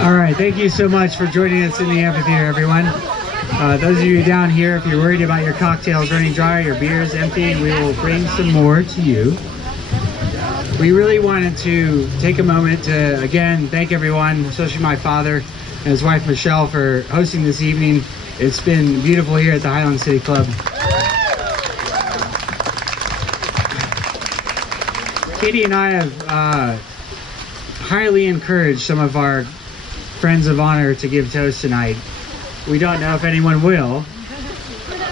All right, thank you so much for joining us in the amphitheater, everyone. Those of you down here, if you're worried about your cocktails running dry, your beers emptying, we will bring some more to you. We really wanted to take a moment to, again, thank everyone, especially my father and his wife Michelle, for hosting this evening. It's been beautiful here at the Highland City Club. Katie and I have highly encouraged some of our friends of honor to give toast tonight. We don't know if anyone will,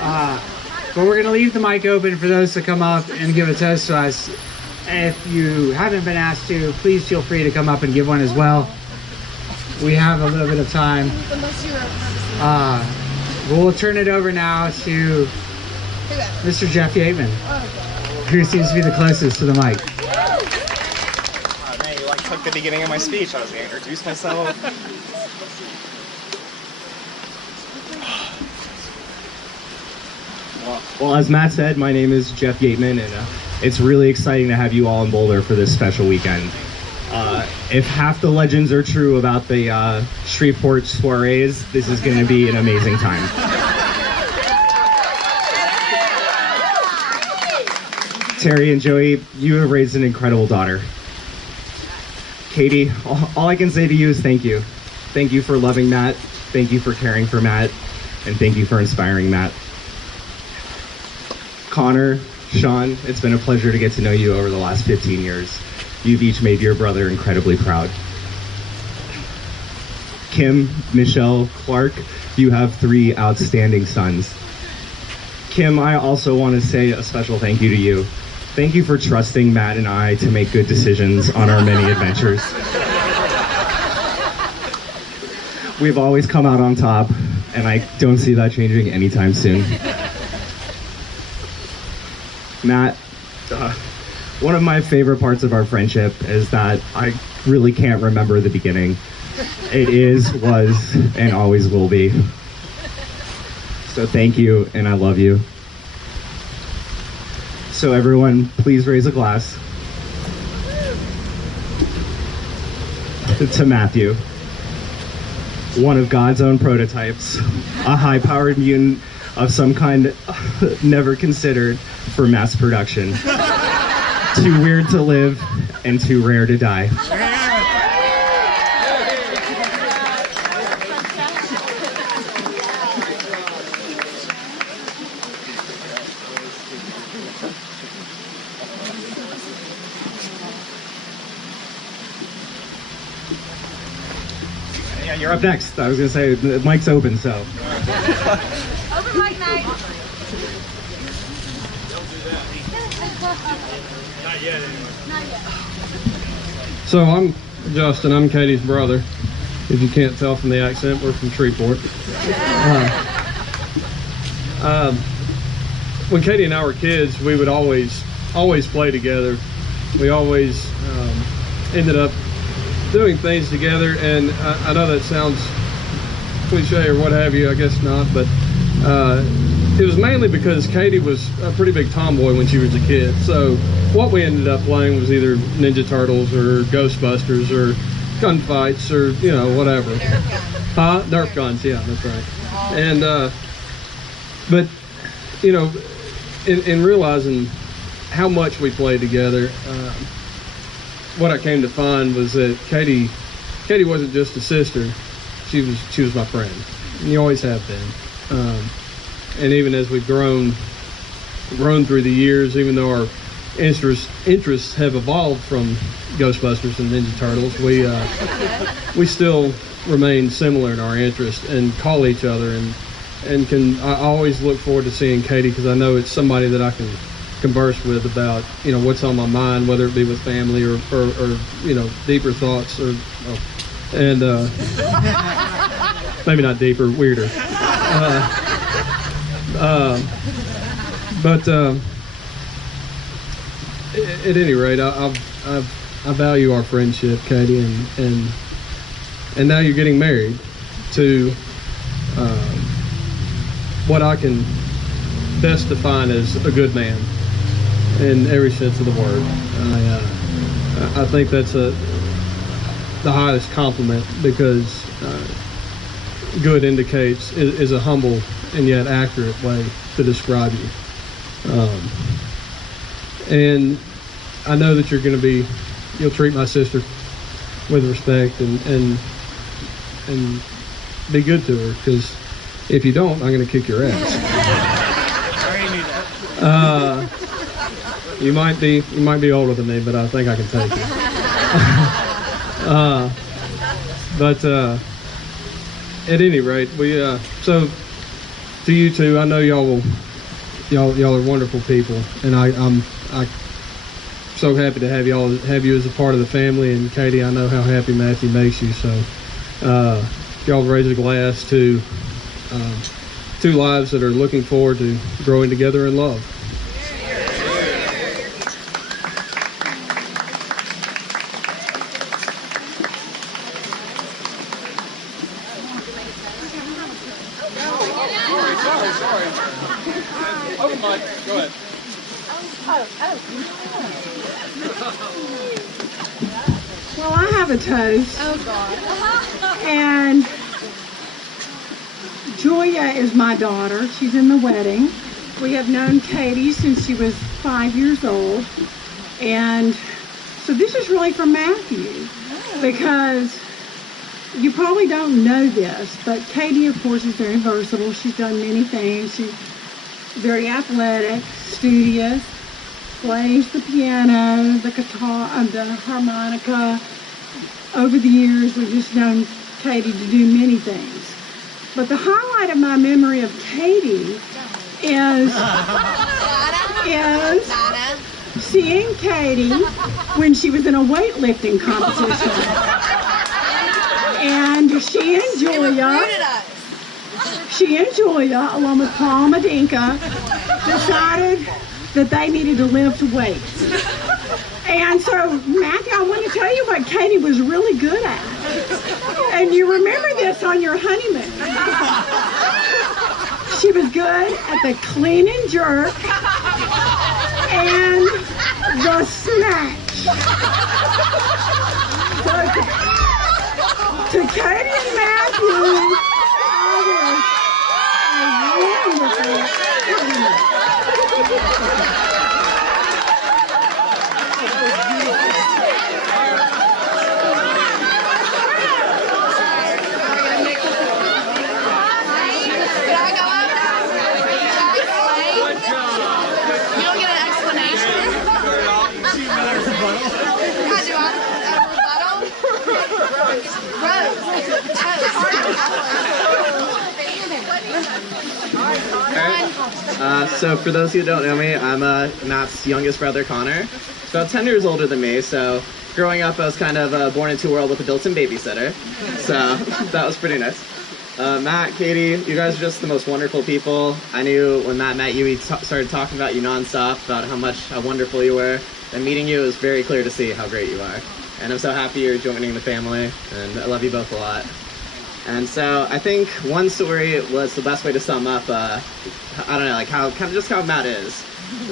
but we're going to leave the mic open for those to come up and give a toast to us. If you haven't been asked to, please feel free to come up and give one as well. We have a little bit of time. We'll turn it over now to Mr. Jeff Yateman, who seems to be the closest to the mic. Man, you like took the beginning of my speech. I was going to introduce myself. Well, as Matt said, my name is Jeff Yateman, and it's really exciting to have you all in Boulder for this special weekend. If half the legends are true about the Shreveport soirees, this is going to be an amazing time. Terry and Joey, you have raised an incredible daughter. Katie, all I can say to you is thank you. Thank you for loving Matt, thank you for caring for Matt, and thank you for inspiring Matt. Connor, Sean, it's been a pleasure to get to know you over the last 15 years. You've each made your brother incredibly proud. Kim, Michelle, Clark, you have 3 outstanding sons. Kim, I also want to say a special thank you to you. Thank you for trusting Matt and I to make good decisions on our many adventures. We've always come out on top, and I don't see that changing anytime soon. Matt, one of my favorite parts of our friendship is that I really can't remember the beginning. It is, was, and always will be. So thank you, and I love you. So everyone, please raise a glass to Matthew, one of God's own prototypes, a high-powered mutant of some kind never considered for mass production. Too weird to live and too rare to die. Yeah, you're up next. I was gonna say the mic's open, so. Open mic night. Not yet, anyway. Not yet. So I'm Justin. I'm Katie's brother. If you can't tell from the accent, we're from Shreveport. When Katie and I were kids, we would always play together. We always ended up doing things together, and I know that sounds cliche or what have you. I guess not, but it was mainly because Katie was a pretty big tomboy when she was a kid. So what we ended up playing was either Ninja Turtles or Ghostbusters or gunfights or, you know, whatever. Nerf guns, yeah, that's right. And, but, you know, in realizing how much we played together, what I came to find was that Katie wasn't just a sister, she was my friend. And you always have been. And even as we've grown through the years, even though our interests have evolved from Ghostbusters and Ninja Turtles, we still remain similar in our interests and call each other, and I always look forward to seeing Katie, because I know it's somebody that I can converse with about, you know, what's on my mind, whether it be with family or you know, deeper thoughts and maybe not deeper, weirder. But at any rate, I value our friendship, Katie, and now you're getting married to what I can best define as a good man in every sense of the word. I think that's the highest compliment, because good indicates is a humble and yet accurate way to describe you. And I know that you'll treat my sister with respect and be good to her, because if you don't, I'm going to kick your ass. You might be older than me, but I think I can take it. But at any rate, so to you two, I know y'all are wonderful people, and I'm so happy to have you as a part of the family. And Katie, I know how happy Matthew makes you. So y'all raise a glass to two lives that are looking forward to growing together in love. Well, I have a toast. Oh, God. And Julia is my daughter. She's in the wedding. We have known Katie since she was 5 years old. And so this is really for Matthew, because you probably don't know this, but Katie, of course, is very versatile. She's done many things. She's very athletic, studious, plays the piano, the guitar, the harmonica. Over the years, we've just known Katie to do many things. But the highlight of my memory of Katie is seeing Katie when she was in a weightlifting competition. And she and Julia, along with Paul Madinka, decided that they needed to lift weights. And so, Matthew, I want to tell you what Katie was really good at. And you remember this on your honeymoon. She was good at the clean and jerk and the snatch. So, to Katie and Matthew, So for those who don't know me, I'm Matt's youngest brother, Connor. He's about 10 years older than me, so growing up I was kind of born into a world with a built-in babysitter, so that was pretty nice. Matt, Katie, you guys are just the most wonderful people. I knew when Matt met you, he started talking about you nonstop, about how wonderful you were, and meeting you, it was very clear to see how great you are. And I'm so happy you're joining the family, and I love you both a lot. And so I think one story was the best way to sum up, I don't know, like how Matt is.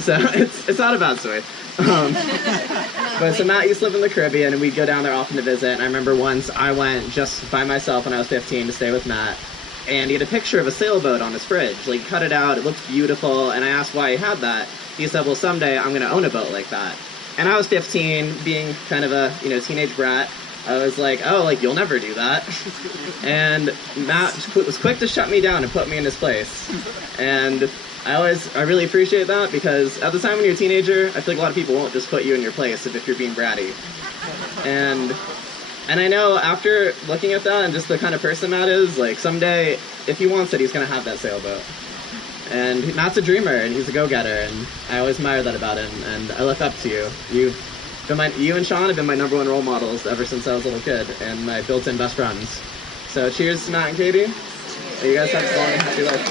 So it's not a bad story. But so Matt used to live in the Caribbean, and we'd go down there often to visit. And I remember once I went just by myself when I was 15 to stay with Matt, and he had a picture of a sailboat on his fridge. Like, cut it out, it looked beautiful, and I asked why he had that. He said, well, someday I'm going to own a boat like that. And I was 15, being kind of a teenage brat. I was like, oh, like, you'll never do that. And Matt was quick to shut me down and put me in his place. And I really appreciate that, because at the time when you're a teenager, I feel like a lot of people won't just put you in your place if you're being bratty. And I know after looking at that and just the kind of person Matt is, like, someday, if he wants it, he's going to have that sailboat. And Matt's a dreamer, and he's a go-getter, and I always admire that about him, and I look up to you. You and Sean have been my #1 role models ever since I was a little kid, and my built-in best friends. So cheers to Matt and Katie. You guys have a long and happy life.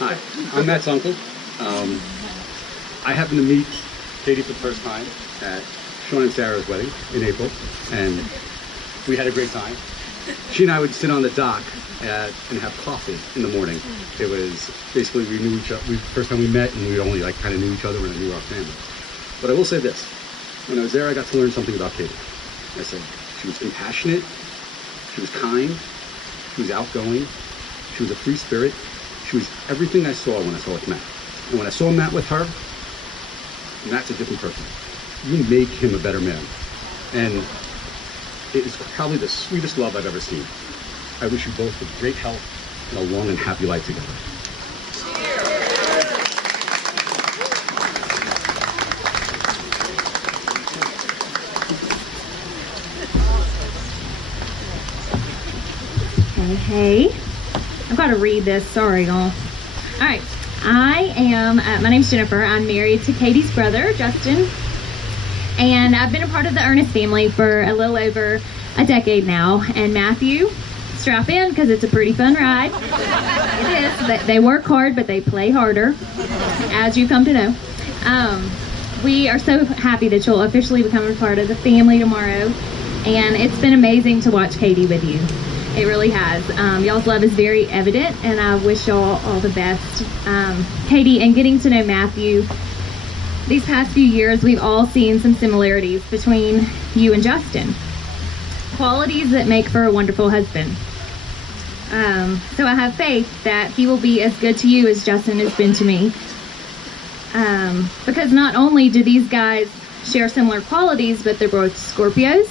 Hi, I'm Matt's uncle. I happened to meet Katie for the first time at Sean and Sarah's wedding in April, and we had a great time. She and I would sit on the dock and have coffee in the morning. It was basically we knew each other. First time we met, and we only like kind of knew each other when I knew our family. But I will say this: when I was there, I got to learn something about Katie. I said she was compassionate, she was kind, she was outgoing, she was a free spirit. She was everything I saw when I saw with Matt. And when I saw Matt with her, Matt's a different person. You make him a better man. And it is probably the sweetest love I've ever seen. I wish you both with great health and a long and happy life together. Hey, I've got to read this. Sorry, y'all. All right. My name's Jennifer. I'm married to Katie's brother, Justin. And I've been a part of the Ernest family for a little over a decade now. And Matthew, strap in because it's a pretty fun ride. It is. They work hard, but they play harder, as you come to know. We are so happy that you'll officially become a part of the family tomorrow. And it's been amazing to watch Katie with you. It really has. Y'all's love is very evident, and I wish y'all all the best. Katie, and getting to know Matthew, these past few years, we've all seen some similarities between you and Justin. Qualities that make for a wonderful husband. So I have faith that he will be as good to you as Justin has been to me. Because not only do these guys share similar qualities, but they're both Scorpios.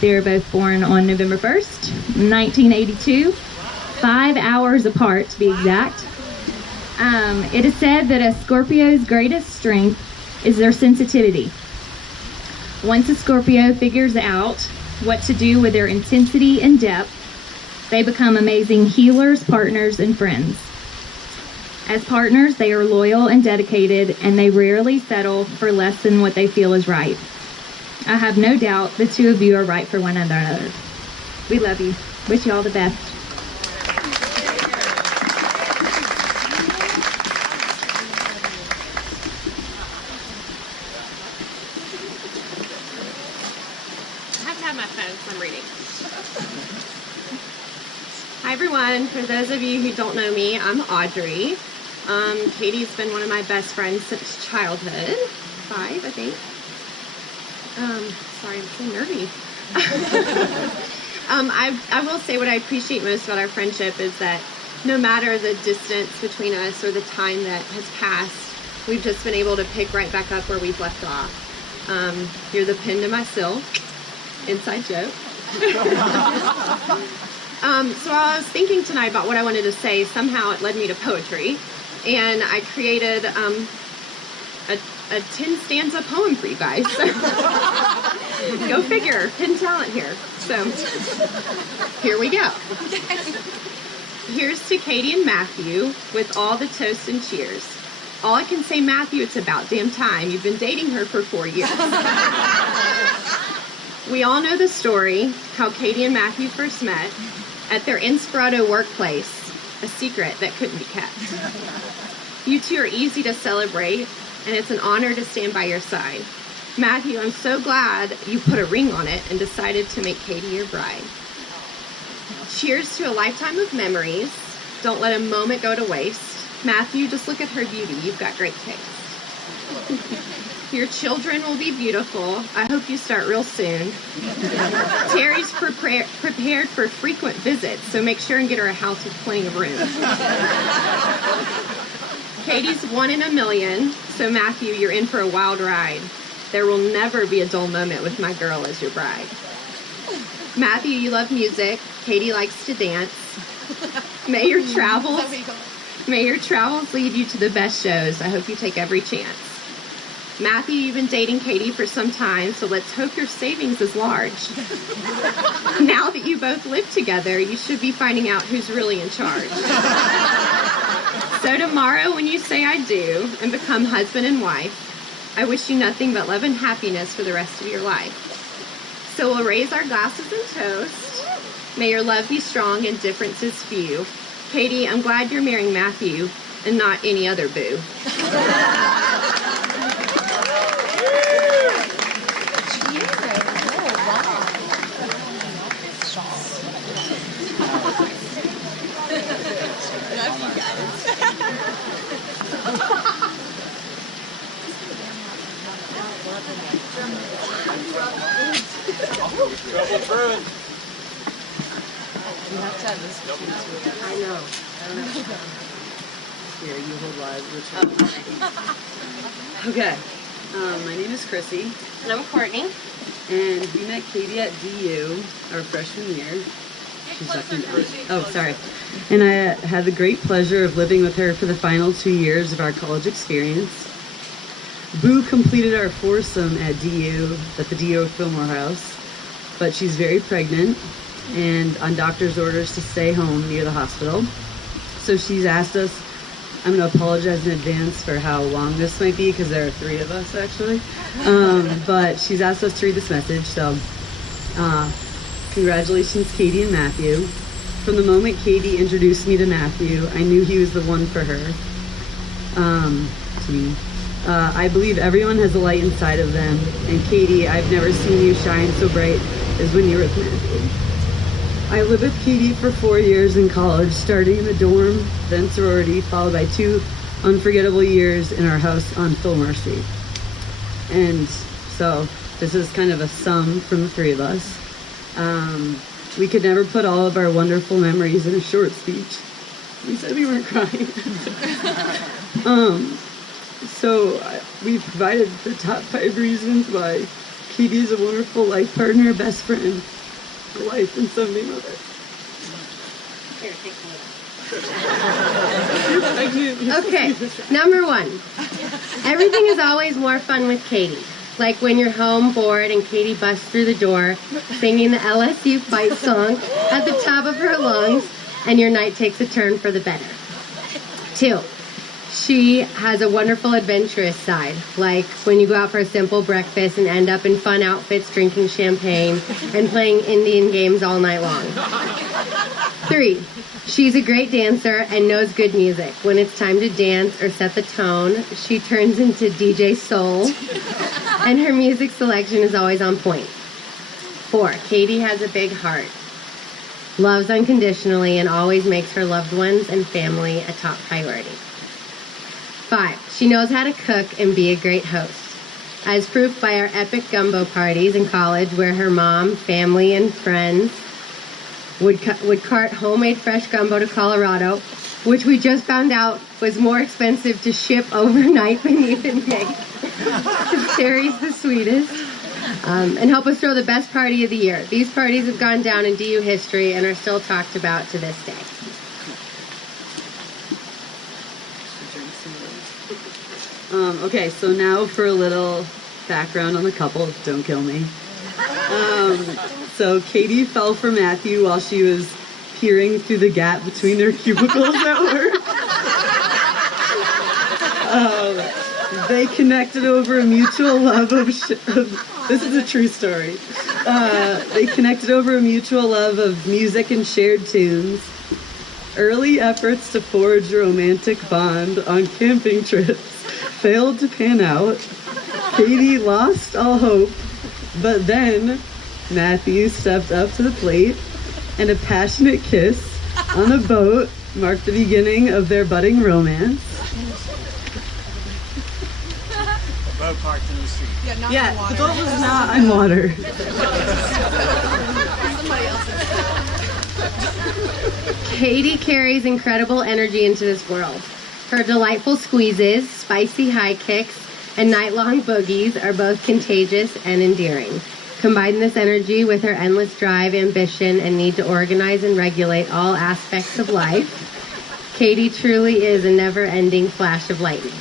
They were both born on November 1st, 1982, 5 hours apart to be exact. It is said that a Scorpio's greatest strength is their sensitivity. Once a Scorpio figures out what to do with their intensity and depth, they become amazing healers, partners, and friends. As partners, they are loyal and dedicated, and they rarely settle for less than what they feel is right. I have no doubt the two of you are right for one another. We love you. Wish you all the best. I have to have my phone, so I'm reading. Hi, everyone. For those of you who don't know me, I'm Audrey. Katie's been one of my best friends since childhood. 5, I think. Sorry, I'm so nervy. I will say what I appreciate most about our friendship is that no matter the distance between us or the time that has passed, we've just been able to pick right back up where we've left off. You're the pin to my silk. Inside joke. So I was thinking tonight about what I wanted to say. Somehow it led me to poetry. And I created a 10 stanza poem for you guys. Go figure, hidden talent here. So here we go. Here's to Katie and Matthew with all the toasts and cheers. All I can say, Matthew, it's about damn time. You've been dating her for 4 years. We all know the story, how Katie and Matthew first met at their Inspirato workplace, a secret that couldn't be kept. You two are easy to celebrate, and it's an honor to stand by your side. Matthew, I'm so glad you put a ring on it and decided to make Katie your bride. Cheers to a lifetime of memories. Don't let a moment go to waste. Matthew, just look at her beauty. You've got great taste. Your children will be beautiful. I hope you start real soon. Terry's prepared for frequent visits, so make sure and get her a house with plenty of room. Katie's 1 in a million, so Matthew, you're in for a wild ride. There will never be a dull moment with my girl as your bride. Matthew, you love music. Katie likes to dance. May your travels lead you to the best shows. I hope you take every chance. Matthew, you've been dating Katie for some time, so let's hope your savings is large. Now that you both live together, you should be finding out who's really in charge. So tomorrow, when you say I do and become husband and wife, I wish you nothing but love and happiness for the rest of your life. So we'll raise our glasses and toast. May your love be strong and differences few. Katie, I'm glad you're marrying Matthew and not any other boo. I know. Here, you hold live. Okay. My name is Chrissy. And I'm Courtney. And we met Katie at DU our freshman year. She's talking down. Oh, sorry. And I had the great pleasure of living with her for the final 2 years of our college experience. Boo completed our foursome at DU, at the DU Fillmore House, but she's very pregnant and on doctor's orders to stay home near the hospital. So she's asked us, I'm going to apologize in advance for how long this might be because there are 3 of us actually. But she's asked us to read this message. So congratulations, Katie and Matthew. From the moment Katie introduced me to Matthew, I knew he was the one for her. I believe everyone has a light inside of them. And Katie, I've never seen you shine so bright as when you were with Matthew. I lived with Katie for 4 years in college, starting in the dorm, then sorority, followed by 2 unforgettable years in our house on Fillmore Street. And so this is kind of a sum from the 3 of us. We could never put all of our wonderful memories in a short speech. We said we weren't crying. So we provided the top 5 reasons why Katie is a wonderful life partner, best friend, wife, and Sunday mother. Okay, number 1. Everything is always more fun with Katie. Like when you're home bored and Katie busts through the door singing the LSU fight song at the top of her lungs and your night takes a turn for the better. 2. She has a wonderful adventurous side, like when you go out for a simple breakfast and end up in fun outfits drinking champagne and playing Indian games all night long. 3. She's a great dancer and knows good music. When it's time to dance or set the tone, she turns into DJ Soul, and her music selection is always on point. 4. Katie has a big heart, loves unconditionally, and always makes her loved ones and family a top priority. 5. She knows how to cook and be a great host, as proof by our epic gumbo parties in college where her mom, family, and friends would cart homemade fresh gumbo to Colorado, which we just found out was more expensive to ship overnight than even make. Sherry's the sweetest. And help us throw the best party of the year. These parties have gone down in DU history and are still talked about to this day. Okay, so now for a little background on the couple. Don't kill me. So Katie fell for Matthew while she was peering through the gap between their cubicles at work. They connected over a mutual love of this is a true story. They connected over a mutual love of music and shared tunes. Early efforts to forge a romantic bond on camping trips failed to pan out. Katie lost all hope, but then Matthew stepped up to the plate, and a passionate kiss on a boat marked the beginning of their budding romance. The boat parked in the street. Yeah, the boat was not on water. Katie carries incredible energy into this world. Her delightful squeezes, spicy high kicks, and night-long boogies are both contagious and endearing. Combine this energy with her endless drive, ambition, and need to organize and regulate all aspects of life. Katie truly is a never-ending flash of lightning.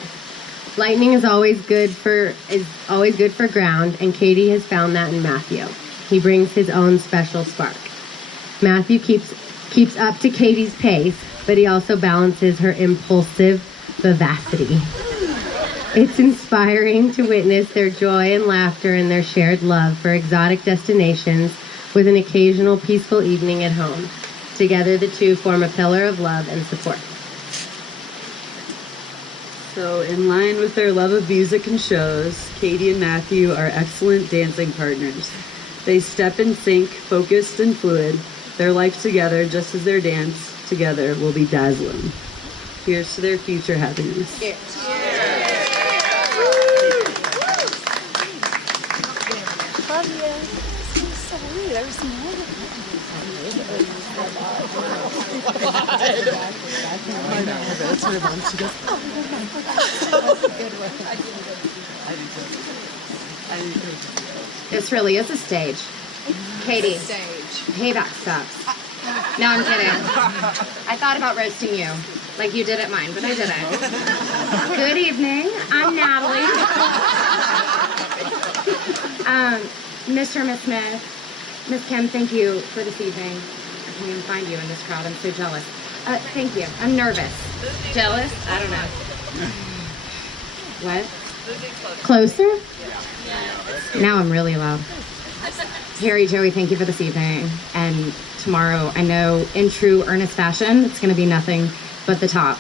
Lightning is always good for ground, and Katie has found that in Matthew. He brings his own special spark. Matthew keeps up to Katie's pace, but he also balances her impulsive vivacity. It's inspiring to witness their joy and laughter and their shared love for exotic destinations with an occasional peaceful evening at home. Together, the two form a pillar of love and support. So, in line with their love of music and shows, Katie and Matthew are excellent dancing partners. They step in sync, focused and fluid. Their life together, just as their dance together, will be dazzling. Here's to their future happiness. Love you. This really is a stage. Katie, payback sucks. No, I'm kidding. I thought about roasting you, like you did at mine, but I didn't. Good evening. I'm Natalie. Mr. and Miss Smith, Miss Kim, thank you for this evening. I can't even find you in this crowd. I'm so jealous. Thank you. I'm nervous. Jealous? I don't know. What? Closer? Now I'm really loud. Harry, Joey, thank you for this evening. And tomorrow, I know in true Ernest fashion, it's going to be nothing but the top.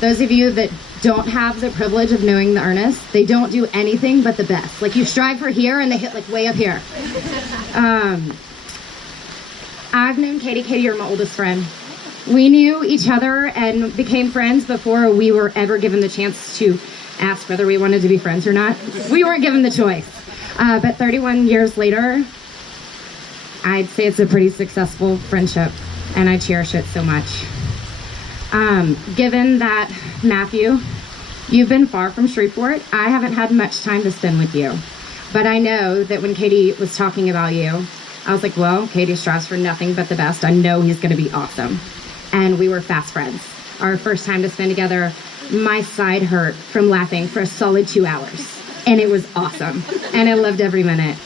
Those of you that don't have the privilege of knowing the Ernest, they don't do anything but the best. Like, you strive for here and they hit like way up here. I've known Katie. Katie, you're my oldest friend. We knew each other and became friends before we were ever given the chance to ask whether we wanted to be friends or not. We weren't given the choice. But 31 years later, I'd say it's a pretty successful friendship, and I cherish it so much. Given that, Matthew, you've been far from Shreveport, I haven't had much time to spend with you. But I know that when Katie was talking about you, I was like, well, Katie strives for nothing but the best. I know he's going to be awesome. And we were fast friends. Our first time to spend together, my side hurt from laughing for a solid 2 hours. And it was awesome. And I loved every minute.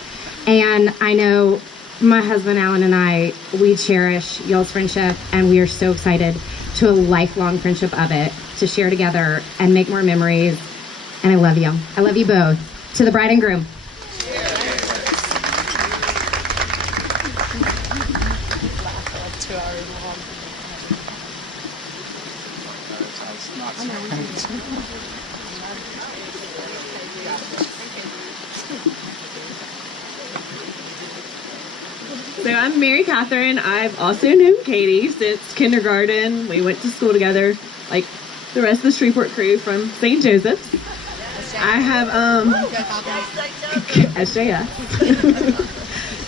And I know my husband, Alan, and I, we cherish y'all's friendship. And we are so excited to a lifelong friendship of it, to share together and make more memories. And I love you. I love you both. To the bride and groom. So I'm Mary Catherine. I've also known Katie since kindergarten. We went to school together, like the rest of the Shreveport crew from St. Joseph's. I have SJS.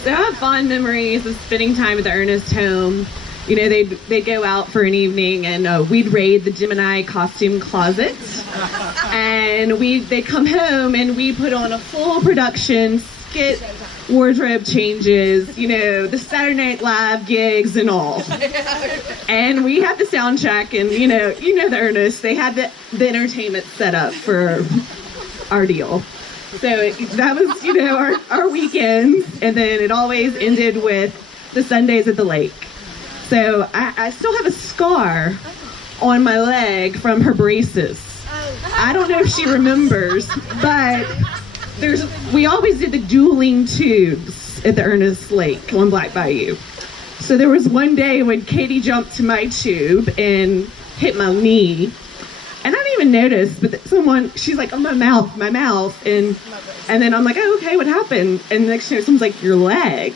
So I have fond memories of spending time at the Ernest home. You know, they'd go out for an evening and we'd raid the Gemini costume closet. And they'd come home and we put on a full production skit, wardrobe changes, you know, the Saturday Night Live gigs and all. And we had the sound check, and you know the Ernest, they had the entertainment set up for our deal. So that was, you know, our weekends, and then it always ended with the Sundays at the lake. So I still have a scar on my leg from her braces. I don't know if she remembers, but we always did the dueling tubes at the Ernest Lake on Black Bayou. So there was one day when Katie jumped to my tube and hit my knee. And I didn't even notice, but she's like, oh, my mouth. And then I'm like, oh, okay, what happened? And the next thing, someone's like, your leg.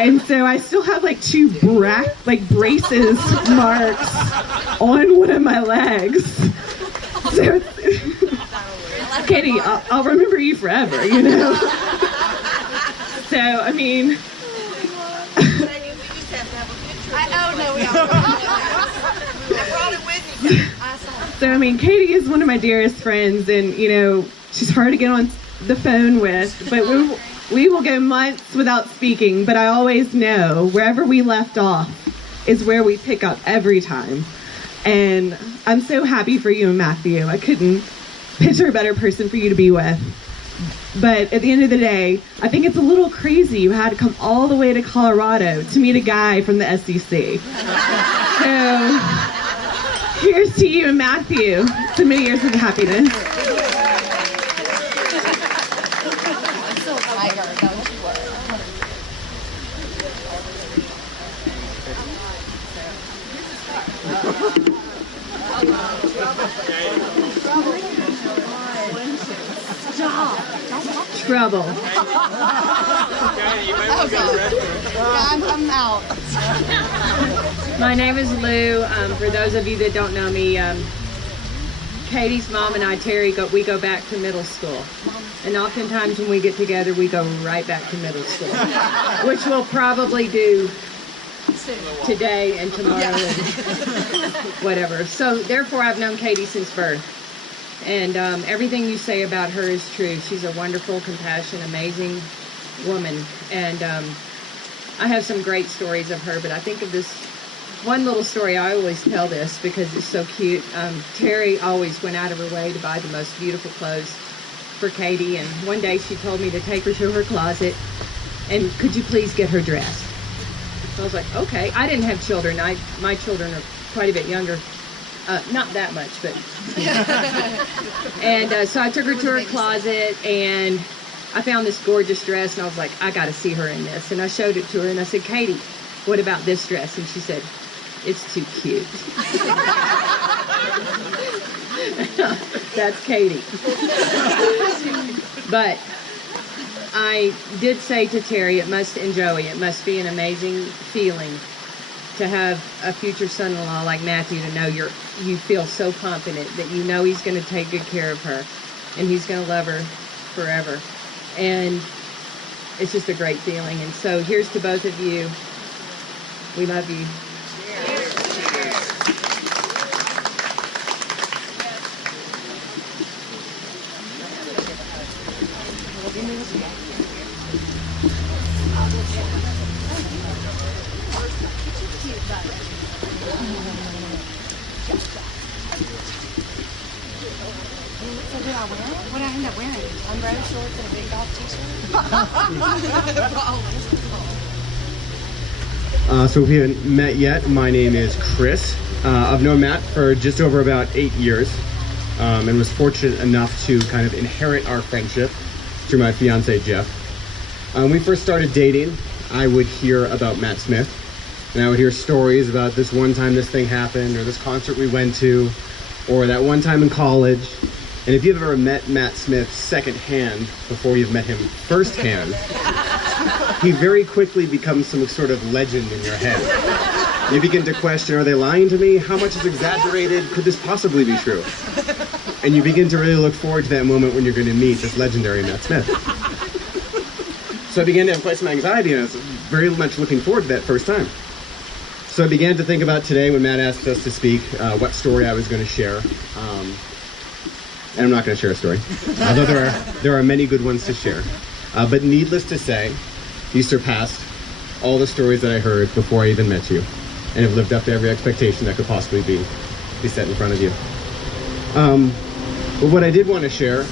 And so I still have like two braces marks on one of my legs. So Katie, I'll remember you forever, you know? So, I mean... So, I mean, Katie is one of my dearest friends, and, you know, she's hard to get on the phone with, but we will go months without speaking, but I always know wherever we left off is where we pick up every time. And I'm so happy for you and Matthew. I couldn't picture a better person for you to be with. But at the end of the day, I think it's a little crazy you had to come all the way to Colorado to meet a guy from the SEC. So, here's to you and Matthew. So many years of happiness. Trouble. I'm out. My name is Lou. For those of you that don't know me, Katie's mom and I, Terry, we go back to middle school. And oftentimes when we get together, we go right back to middle school, which we'll probably do today and tomorrow and whatever. So therefore, I've known Katie since birth. And everything you say about her is true. She's a wonderful, compassionate, amazing woman. And I have some great stories of her, but I think of this one little story. I always tell this because it's so cute. Terry always went out of her way to buy the most beautiful clothes for Katie, and one day she told me to take her to her closet and could you please get her dressed? So I was like, okay. I didn't have children. My children are quite a bit younger. Not that much, but and so I took her to her closet and I found this gorgeous dress and I was like, I got to see her in this. And I showed it to her and I said, Katie, what about this dress? And she said, it's too cute. That's Katie. But I did say to Terry, and Joey, it must be an amazing feeling to have a future son-in-law like Matthew, to know you feel so confident that you know he's going to take good care of her and he's going to love her forever. And it's just a great feeling. And so here's to both of you. We love you. So did I wear it? What did I end up wearing? Umbrella shorts and a big golf t-shirt? So if we haven't met yet, my name is Chris. I've known Matt for just over about 8 years, and was fortunate enough to kind of inherit our friendship through my fiance, Jeff. When we first started dating, I would hear about Matt Smith, and I would hear stories about this one time this thing happened, or this concert we went to, or that one time in college. And if you've ever met Matt Smith secondhand before you've met him firsthand, he very quickly becomes some sort of legend in your head. You begin to question, are they lying to me? How much is exaggerated? Could this possibly be true? And you begin to really look forward to that moment when you're going to meet this legendary Matt Smith. So I began to have quite some anxiety, and I was very much looking forward to that first time. So I began to think about today, when Matt asked us to speak, what story I was going to share. And I'm not going to share a story, although there are many good ones to share. But needless to say, you surpassed all the stories that I heard before I even met you, and have lived up to every expectation that could possibly be set in front of you. But what I did want to share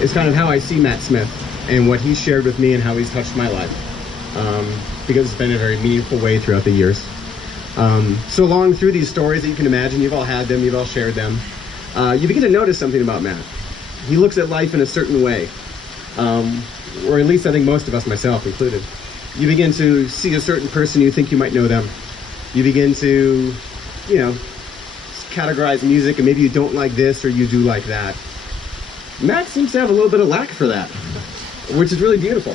is kind of how I see Matt Smith and what he's shared with me and how he's touched my life, because it's been a very meaningful way throughout the years. So along through these stories that you can imagine, you've all had them, you've all shared them, you begin to notice something about Matt. He looks at life in a certain way, or at least I think most of us, myself included. You begin to see a certain person, you think you might know them. You begin to, categorize music, and maybe you don't like this or you do like that. Matt seems to have a little bit of lack for that, which is really beautiful.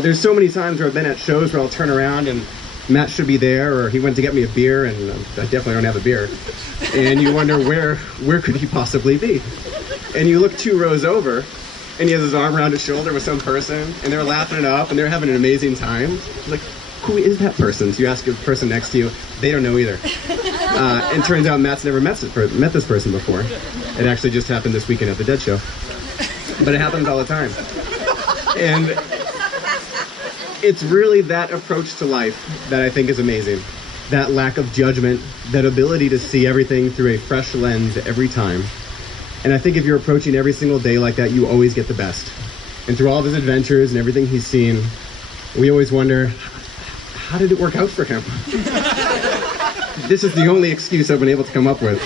There's so many times where I've been at shows where I'll turn around and Matt should be there, or he went to get me a beer, and I definitely don't have a beer. And you wonder, where could he possibly be? And you look 2 rows over, and he has his arm around his shoulder with some person, and they're laughing it up, and they're having an amazing time. Like, who is that person? So you ask the person next to you, they don't know either. And turns out Matt's never met this person before. It actually just happened this weekend at the Dead Show. But it happens all the time. And it's really that approach to life that I think is amazing. That lack of judgment, that ability to see everything through a fresh lens every time. And I think if you're approaching every single day like that, you always get the best. And through all of his adventures and everything he's seen, we always wonder, how did it work out for him? This is the only excuse I've been able to come up with.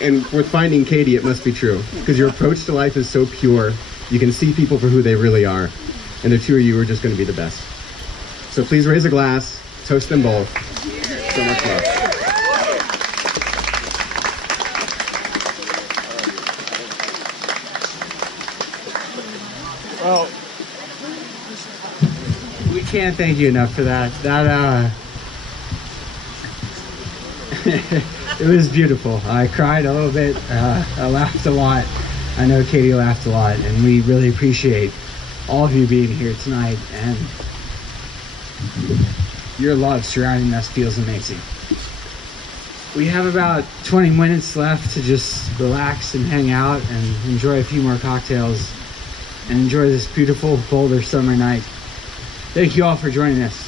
And with finding Katie, it must be true. Because your approach to life is so pure, you can see people for who they really are. And the two of you are just going to be the best. So please raise a glass, toast them both. So much love. Well, we can't thank you enough for that. It was beautiful. I cried a little bit. I laughed a lot. I know Katie laughed a lot, and we really appreciate all of you being here tonight, and your love surrounding us feels amazing. We have about 20 minutes left to just relax and hang out and enjoy a few more cocktails and enjoy this beautiful Boulder summer night. Thank you all for joining us.